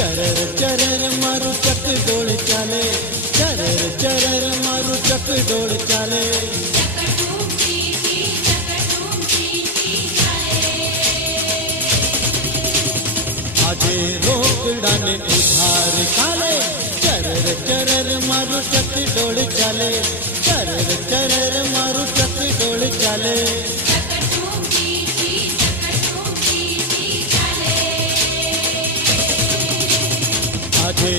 ચરર ચરર મારું ચકડોળ ચાલે, ચરર ચરર મારું ચકડોળ ચાલે. આજે રોકડાને ઉધાર કાલે, ચરર ચરર મારું ચકડોળ ચાલે, ચરર ચરર મારું ચકડોળ ચાલે. આજે